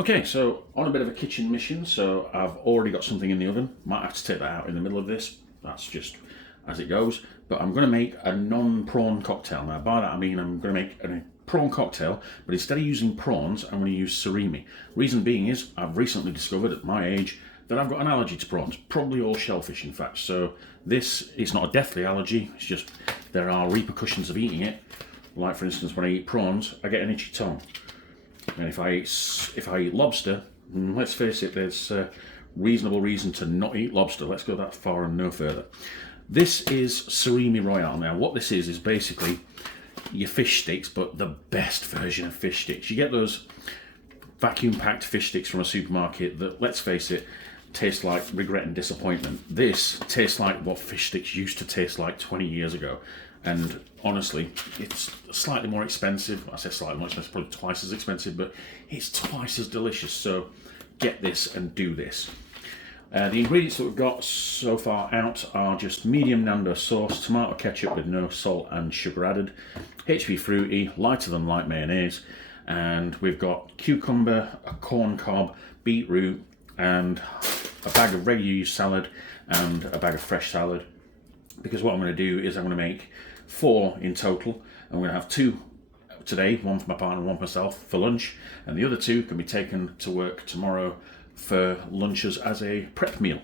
Okay, so on a bit of a kitchen mission, so I've already got something in the oven. Might have to take that out in the middle of this. That's just as it goes. But I'm going to make a non-prawn cocktail. Now, by that I mean I'm going to make a prawn cocktail, but instead of using prawns, I'm going to use surimi. Reason being is I've recently discovered at my age that I've got an allergy to prawns, probably all shellfish in fact. So this is not a deathly allergy, it's just there are repercussions of eating it. Like for instance, when I eat prawns, I get an itchy tongue. And if I eat lobster, let's face it, there's a reasonable reason to not eat lobster. Let's go that far and no further. This is Surimi Royal. Now what this is basically your fish sticks, but the best version of fish sticks. You get those vacuum packed fish sticks from a supermarket that, let's face it, taste like regret and disappointment. This tastes like what fish sticks used to taste like 20 years ago. And honestly, it's slightly more expensive. I say slightly more expensive, probably twice as expensive, but it's twice as delicious. So get this and do this. The ingredients that we've got so far out are just medium Nando sauce, tomato ketchup with no salt and sugar added, HP fruity, lighter than light mayonnaise, and we've got cucumber, a corn cob, beetroot, and a bag of regular use salad and a bag of fresh salad. Because what I'm going to do is I'm going to make 4 in total. I'm going to have 2 today, one for my partner and one for myself for lunch, and the other 2 can be taken to work tomorrow for lunches as a prep meal.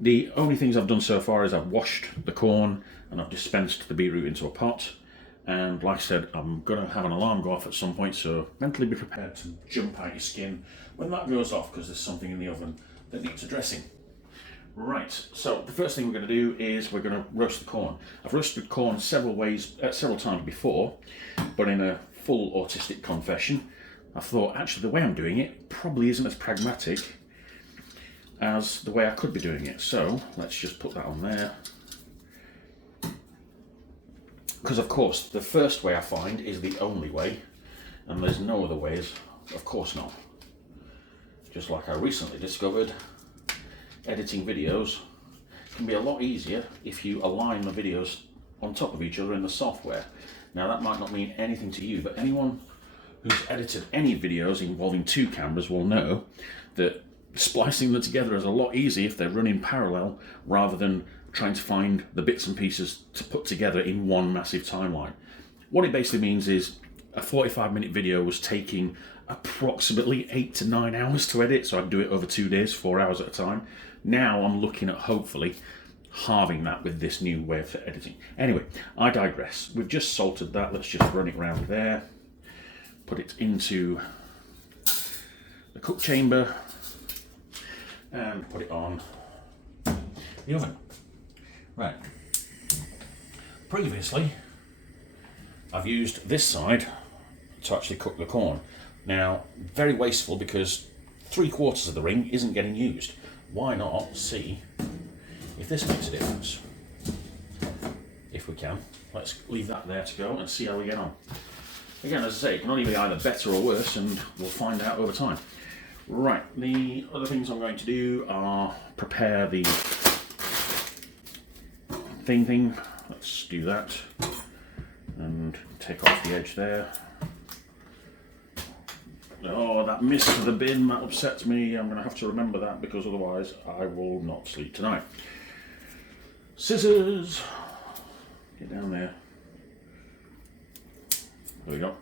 The only things I've done so far is I've washed the corn and I've dispensed the beetroot into a pot. And like I said, I'm going to have an alarm go off at some point, so mentally be prepared to jump out your skin when that goes off because there's something in the oven that needs addressing. Right, so the first thing we're going to do is we're going to roast the corn. I've roasted corn several times before, but in a full autistic confession, I thought actually the way I'm doing it probably isn't as pragmatic as the way I could be doing it. So let's just put that on there. Because of course the first way I find is the only way, and there's no other ways, of course not. Just like I recently discovered, editing videos can be a lot easier if you align the videos on top of each other in the software. Now that might not mean anything to you, but anyone who's edited any videos involving 2 cameras will know that splicing them together is a lot easier if they're running parallel rather than trying to find the bits and pieces to put together in one massive timeline. What it basically means is a 45-minute video was taking approximately 8 to 9 hours to edit, so I'd do it over 2 days, 4 hours at a time. Now I'm looking at hopefully halving that with this new way of editing. Anyway, I digress. We've just salted that. Let's just run it around there. Put it into the cook chamber and put it on the oven. Right. Previously, I've used this side to actually cook the corn. Now, very wasteful because 3/4 of the ring isn't getting used. Why not see if this makes a difference? If we can. Let's leave that there to go and see how we get on. Again, as I say, it can only be either better or worse, and we'll find out over time. Right, the other things I'm going to do are prepare the thing. Let's do that. And take off the edge there. Oh, that missed the bin, that upsets me. I'm going to have to remember that because otherwise I will not sleep tonight. Scissors! Get down there. There we go.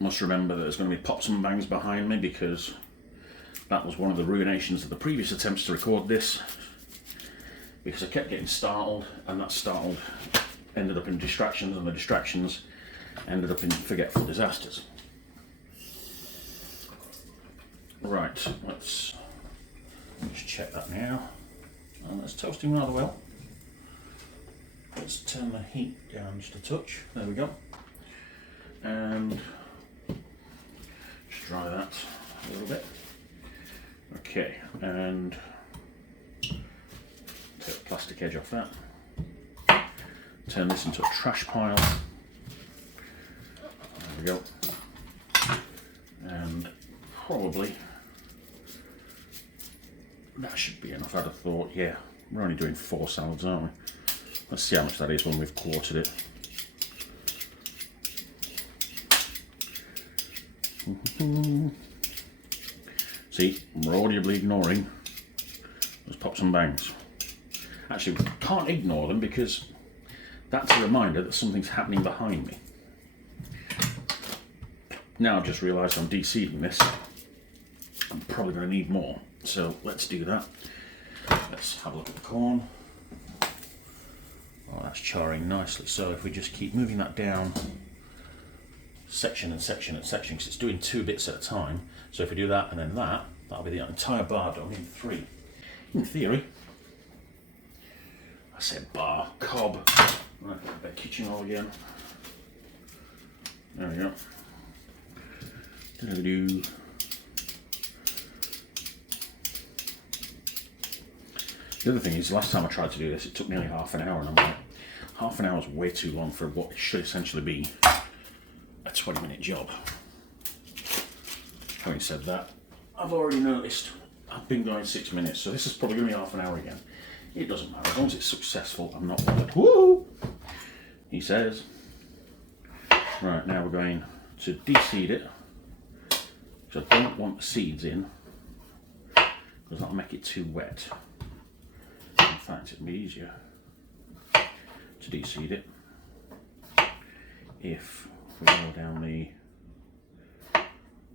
Must remember that there's going to be pops and bangs behind me because that was one of the ruinations of the previous attempts to record this. Because I kept getting startled, and that startled ended up in distractions, and the distractions ended up in forgetful disasters. Right, let's just check that now. And that's toasting rather well. Let's turn the heat down just a touch. There we go. And just dry that a little bit. Okay, and take the plastic edge off that. Turn this into a trash pile. There we go. And probably that should be enough, I'd have thought. Yeah, we're only doing 4 salads, aren't we? Let's see how much that is when we've quartered it. See, we're audibly ignoring those pops and bangs. Actually, we can't ignore them because that's a reminder that something's happening behind me. Now I've just realised I'm de-seeding this. I'm probably going to need more, so let's do that. Let's have a look at the corn. Oh, that's charring nicely. So if we just keep moving that down section and section and section, because it's doing 2 bits at a time. So if we do that and then that, that'll be the entire bar done in 3. In theory. I said bar, cob. Right, a bit of kitchen oil again. There we go. Do-do-do. The other thing is, last time I tried to do this, it took nearly half an hour, and I'm like, half an hour is way too long for what should essentially be a 20-minute job. Having said that, I've already noticed I've been going 6 minutes, so this is probably going to be half an hour again. It doesn't matter, as long as it's successful, I'm not bothered. Woo! He says. Right, now we're going to de-seed it, because I don't want the seeds in, because that'll make it too wet. In fact, it'd be easier to de-seed it if we go down the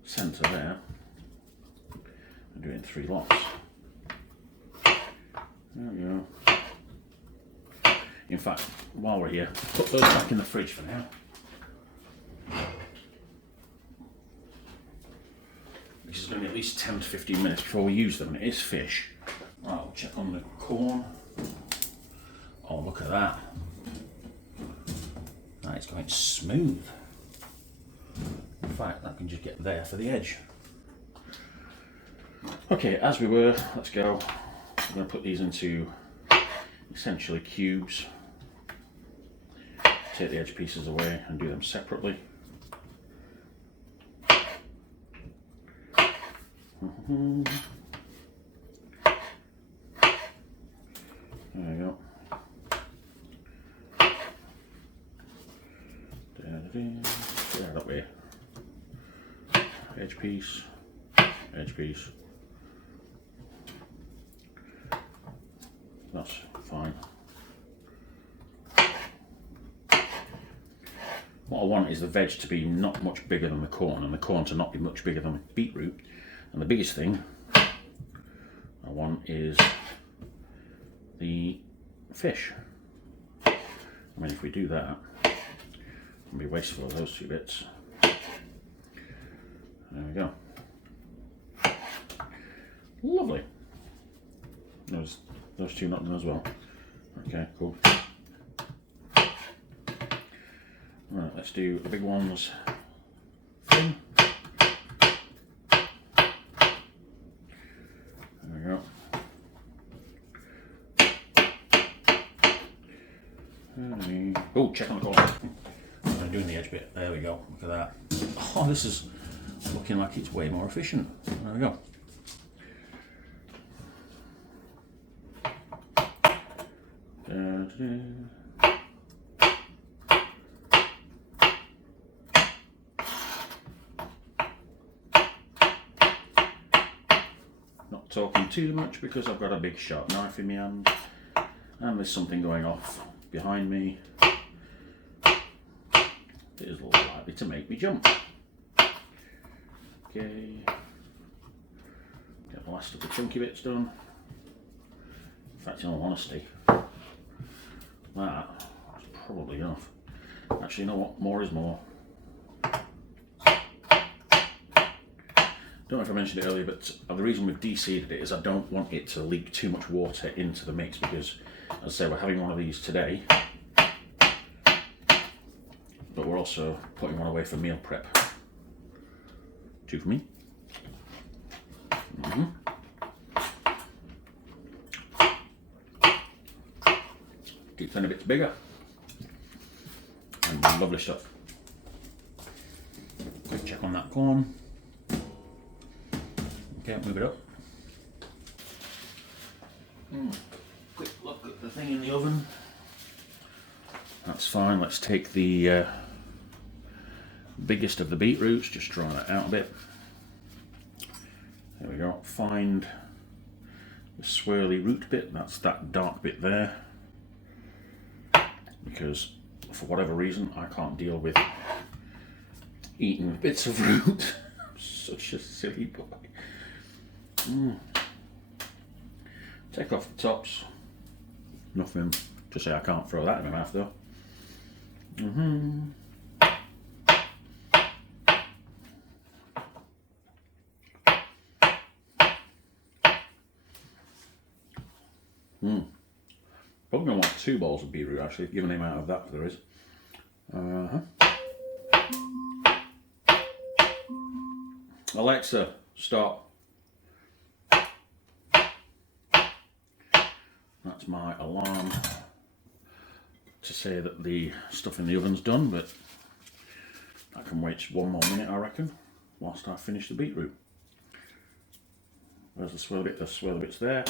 centre there and do it in 3 lots. There we go. In fact, while we're here, put those back in the fridge for now. This is going to be at least 10 to 15 minutes before we use them, and it is fish. Right, we'll check on the corn. Oh, look at that. That is going smooth. In fact, that can just get there for the edge. Okay, as we were, let's go. I'm going to put these into essentially cubes. Take the edge pieces away and do them separately. There we go. Yeah, that way. Edge piece, edge piece. That's fine. What I want is the veg to be not much bigger than the corn, and the corn to not be much bigger than the beetroot. And the biggest thing I want is the fish. I mean, if we do that, it'll be wasteful of those 2 bits. There we go. Lovely. Those 2 not done as well. Okay, cool. Right, let's do the big ones thin. There we go. Oh, check on the corner. I'm doing the edge bit. There we go. Look at that. Oh, this is looking like it's way more efficient. There we go. Not talking too much because I've got a big sharp knife in my hand and there's something going off behind me that is likely to make me jump. Okay, get the last of the chunky bits done. In fact, in all honesty, that is probably enough. Actually, you know what? More is more. Don't know if I mentioned it earlier, but the reason we've de-seeded it is I don't want it to leak too much water into the mix because, as I say, we're having one of these today, but we're also putting one away for meal prep. 2 for me. Keeps them a bit bigger. And lovely stuff. Quick check on that corn. Okay, move it up. Quick look at the thing in the oven. That's fine. Let's take the biggest of the beetroots, just dry that out a bit. There we go. Find the swirly root bit, that's that dark bit there. Because for whatever reason I can't deal with eating bits of root. I'm such a silly boy. Take off the tops. Nothing to say I can't throw that in my mouth though. Probably gonna want 2 balls of beetroot actually, given the amount of that there is. Alexa, stop. That's my alarm to say that the stuff in the oven's done, but I can wait 1 more minute, I reckon, whilst I finish the beetroot. There's the swirl bit, the swirl bit's there.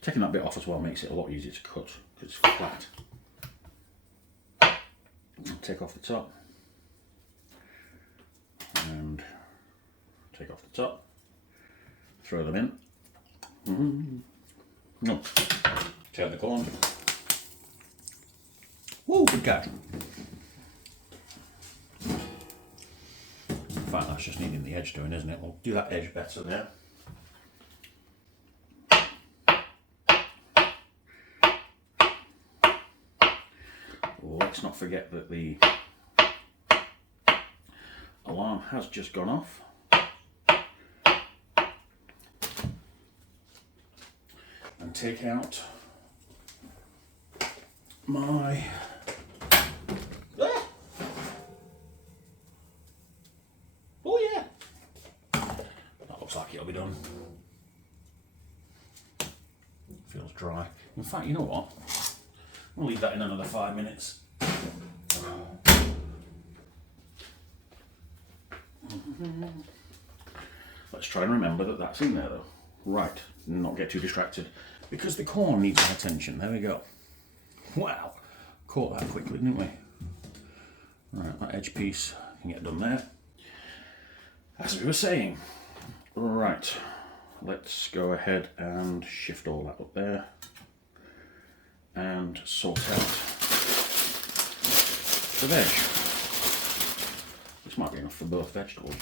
Taking that bit off as well makes it a lot easier to cut because it's flat. Take off the top and take off the top. Throw them in. No, take the corn. Woo, good catch. In fact, that's just needing the edge doing, isn't it? We'll do that edge better there. Let's not forget that the alarm has just gone off. And take out my oh yeah, that looks like it'll be done. Feels dry. In fact, you know what? I'll leave that in another 5 minutes. Let's try and remember that that's in there though. Right, not get too distracted because the corn needs our attention. There we go. Wow, caught that quickly, didn't we? Right, that edge piece can get done there. As we were saying. Right, let's go ahead and shift all that up there and sort out the veg. This might be enough for both vegetables.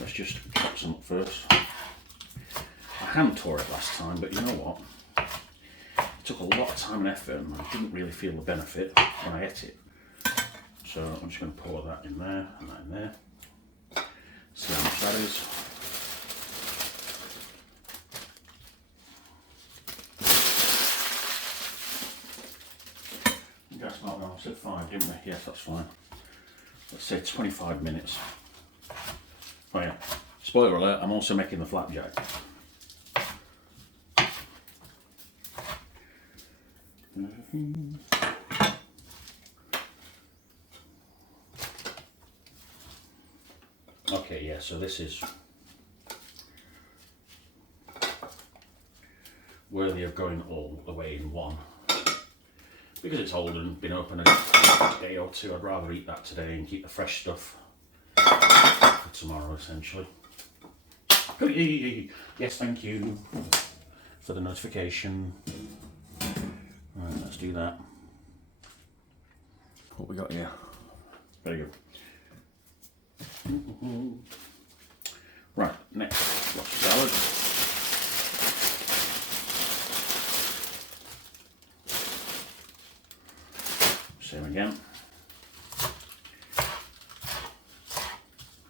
Let's just chop some up first. I hand tore it last time, but you know what? It took a lot of time and effort and I didn't really feel the benefit when I ate it. So I'm just going to pour that in there and that in there. See how much that is. Gas mark now, I said 5, didn't we? Yes, that's fine. Let's say 25 minutes. Oh yeah, spoiler alert, I'm also making the flapjack. Okay, yeah, so this is worthy of going all the way in one. Because it's old and been open a day or two, I'd rather eat that today and keep the fresh stuff for tomorrow, essentially. Yes, thank you for the notification. Right, let's do that. What we got here? Very good. Right, next, lots of salad. Same again.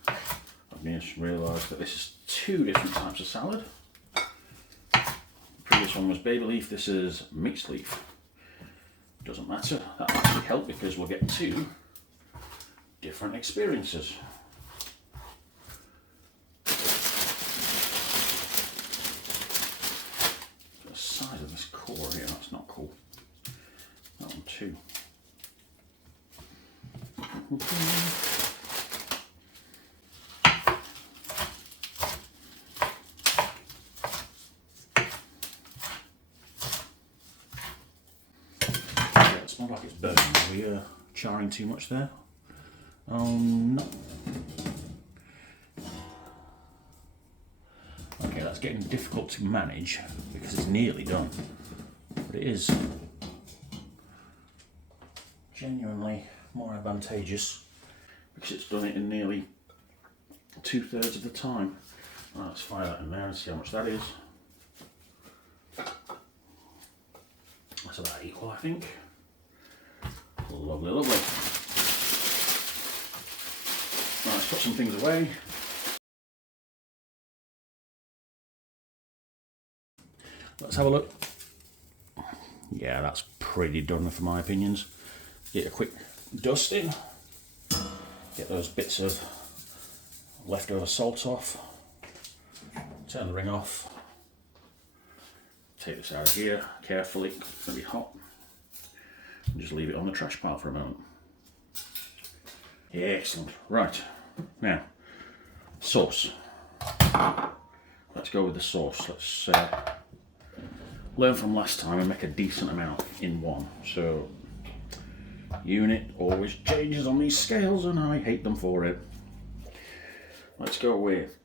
I've just realised that this is 2 different types of salad. The previous one was baby leaf, this is mixed leaf. Doesn't matter, that'll actually help because we'll get 2 different experiences. The size of this core here, that's not cool. That one too. Yeah, it smells like it's burning over here. charring too much there. No. Okay, that's getting difficult to manage because it's nearly done. But it is genuinely more advantageous because it's done it in nearly 2/3 of the time. Right, let's fire that in there and see how much that is. That's about equal, I think. Lovely, lovely. Right, let's put some things away. Let's have a look. Yeah, that's pretty done for my opinions. Get a quick dusting. Get those bits of leftover salt off. Turn the ring off. Take this out of here carefully, it's going to be hot. And just leave it on the trash pile for a moment. Excellent. Right, now, sauce. Let's go with the sauce. Let's learn from last time and make a decent amount in one. So, unit always changes on these scales and I hate them for it. Let's go with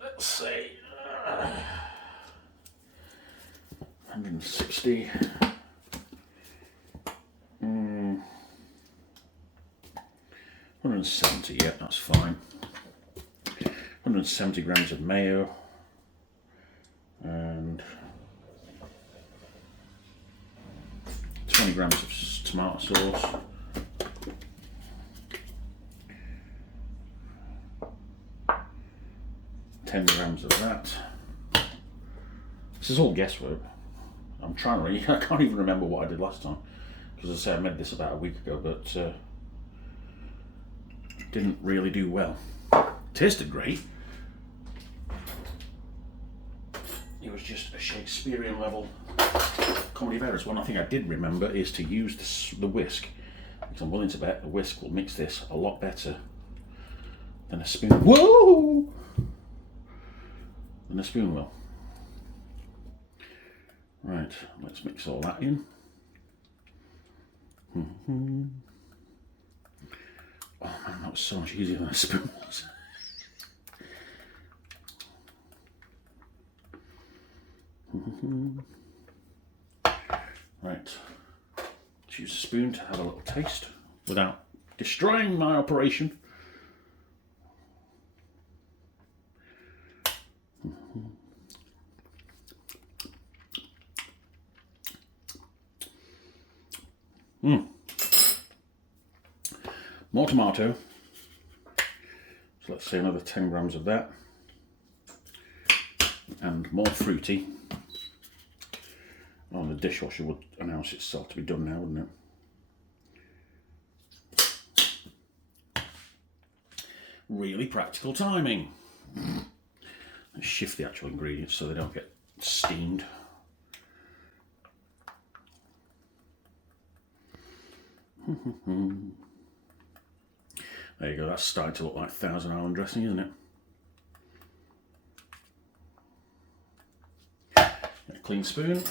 let's say 160. 170, yeah, that's fine. 170 grams of mayo and 20 grams of tomato sauce. $10 grams of that. This is all guesswork. I'm trying to, I can't even remember what I did last time because I say I made this about a week ago, but didn't really do well. Tasted great. It was just a Shakespearean level comedy of errors. One thing I did remember is to use the whisk, because I'm willing to bet the whisk will mix this a lot better than a spoon. Whoa! Than a spoon will. Right, let's mix all that in. Oh man, that was so much easier than a spoon was. Right, let's use a spoon to have a little taste without destroying my operation. More tomato, so let's say another 10 grams of that, and more fruity. Oh, the dishwasher would announce itself to be done now, wouldn't it? Really practical timing. Let's shift the actual ingredients so they don't get steamed. There you go, that's starting to look like Thousand Island dressing, isn't it? Get a clean spoon.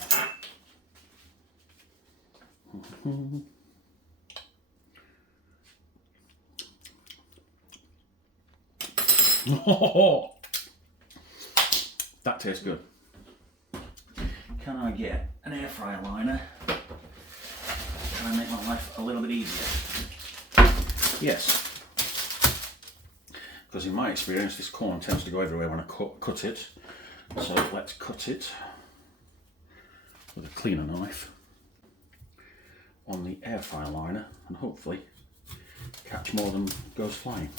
Oh, that tastes good. Can I get an air fryer liner? Try and make my life a little bit easier. Yes. Because in my experience this corn tends to go everywhere when I cut it. So let's cut it with a cleaner knife on the air fryer liner and hopefully catch more than goes flying.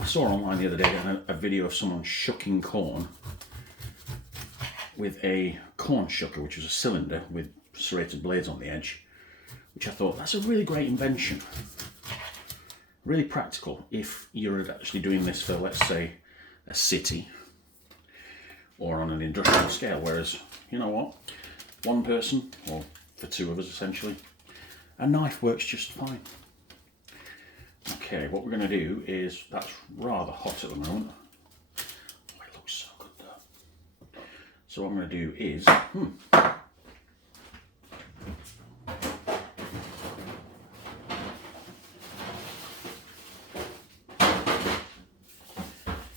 I saw online the other day a video of someone shucking corn with a corn shucker, which was a cylinder with serrated blades on the edge, which I thought, that's a really great invention. Really practical if you're actually doing this for, let's say, a city or on an industrial scale, whereas, you know what, one person, or for two of us essentially, a knife works just fine. Okay. Okay, what we're going to do is, that's rather hot at the moment. Oh, it looks so good though. So what I'm going to do is,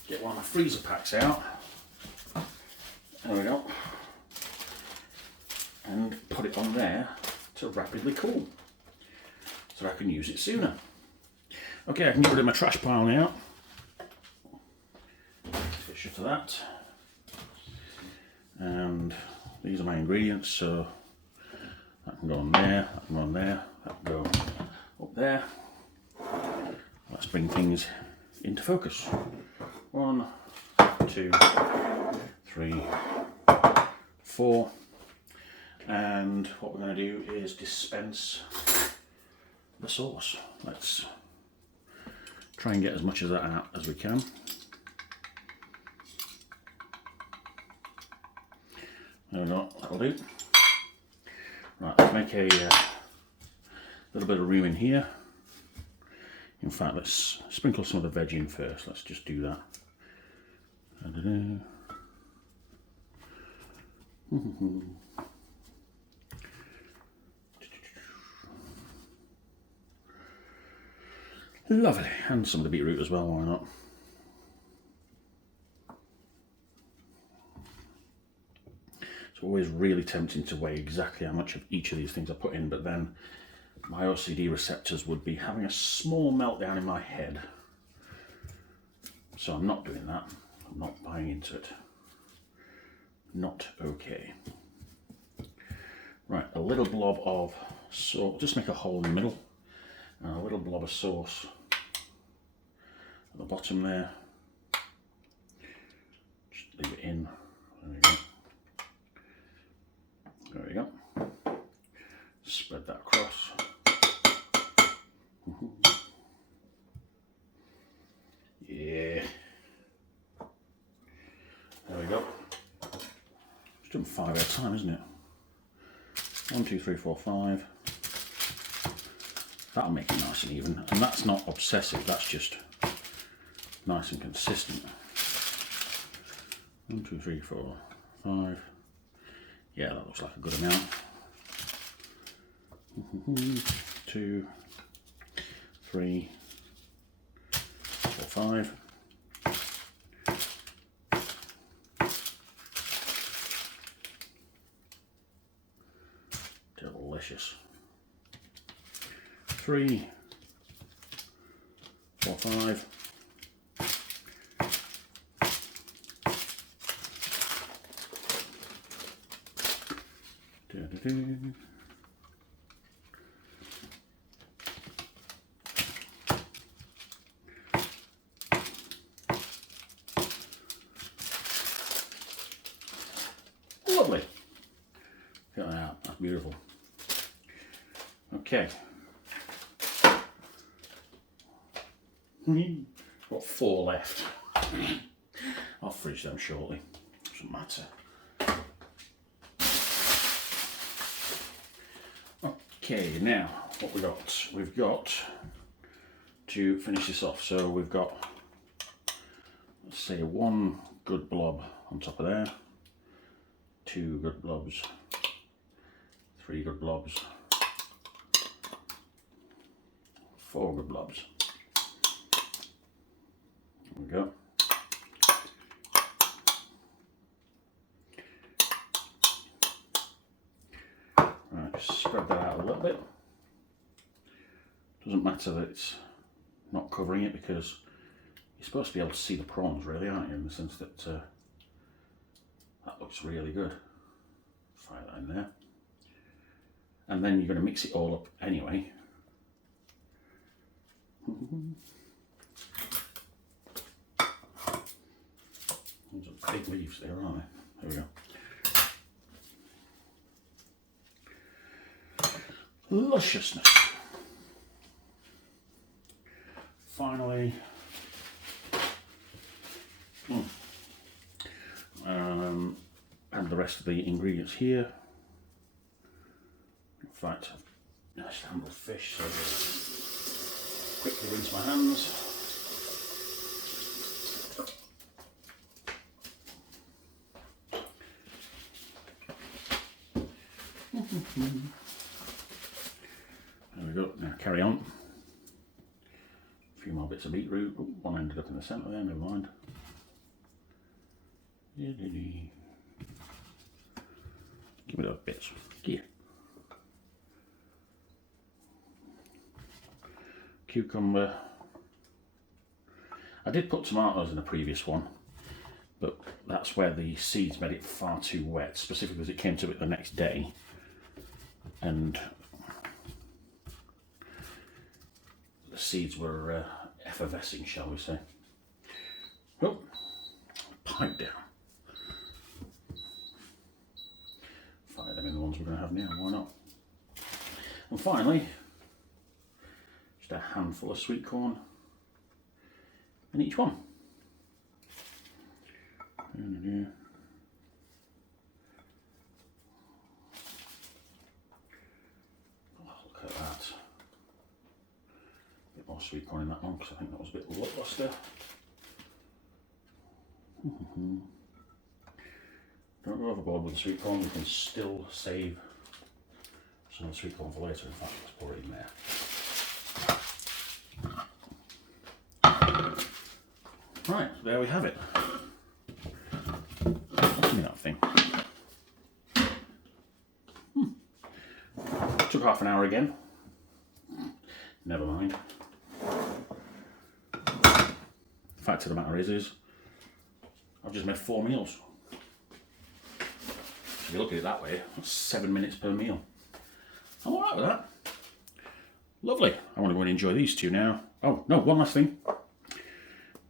get one of my freezer packs out. There we go. And put it on there to rapidly cool, so I can use it sooner. Okay, I can get rid of my trash pile now. Switch to that. And these are my ingredients, so that can go on there, that can go on there, that can go up there. Let's bring things into focus. 1, 2, 3, 4. And what we're going to do is dispense the sauce. Let's try and get as much of that out as we can. There we go, that'll do. Right, let's make a little bit of room in here. In fact, let's sprinkle some of the veg in first. Let's just do that. Lovely, and some of the beetroot as well, why not? It's always really tempting to weigh exactly how much of each of these things I put in, but then my OCD receptors would be having a small meltdown in my head. So I'm not doing that. I'm not buying into it. Not okay. Right, a little blob of sauce, just make a hole in the middle, and a little blob of sauce at the bottom there. Just leave it in. There we go. There we go. Spread that across. Yeah. There we go. Just doing 5 at a time, isn't it? 1, 2, 3, 4, 5. That'll make it nice and even. And that's not obsessive, that's just nice and consistent. 1, 2, 3, 4, 5. Yeah, that looks like a good amount. 2, 3, 4, 5. Delicious. 3, 4, 5. Lovely. Get that out. That's beautiful. Okay. Got 4 left. I'll fridge them shortly. Doesn't matter. Okay, now what we've got to finish this off. So we've got, let's say, 1 good blob on top of there, 2 good blobs, 3 good blobs, 4 good blobs. There we go. Right, just spread that out a little bit. Doesn't matter that it's not covering it, because you're supposed to be able to see the prawns, really, aren't you? In the sense that that looks really good. Fry that in there. And then you're going to mix it all up anyway. Those are big leaves there, aren't they? There we go. Lusciousness. Finally, add the rest of the ingredients here. In fact, I've handled fish, so quickly rinse my hands. There we go, now carry on. A few more bits of beetroot. Oh, one ended up in the centre there, never mind. Give me those bits. Here. Cucumber. I did put tomatoes in a previous one, but that's where the seeds made it far too wet, specifically because it came to it the next day. And the seeds were effervescing, shall we say. Oh, pipe down. Fire them in the ones we're going to have now, why not? And finally, just a handful of sweet corn in each one. Look at that. A bit more sweet corn in that one because I think that was a bit lackluster. Don't go overboard with the sweet corn, we can still save some of the sweet corn for later. In fact, let's pour it in there. Right, there we have it. Give me that thing. Took half an hour again. Never mind. The fact of the matter is I've just made 4 meals. If you look at it that way, that's 7 minutes per meal. I'm alright with that. Lovely. I want to go and enjoy these two now. Oh, no, one last thing.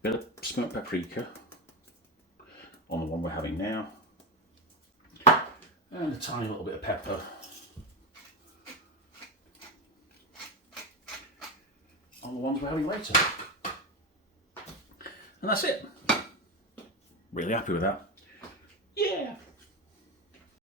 Bit of smoked paprika on the one we're having now. And a tiny little bit of pepper. On the ones we're having later. And that's it. Really happy with that.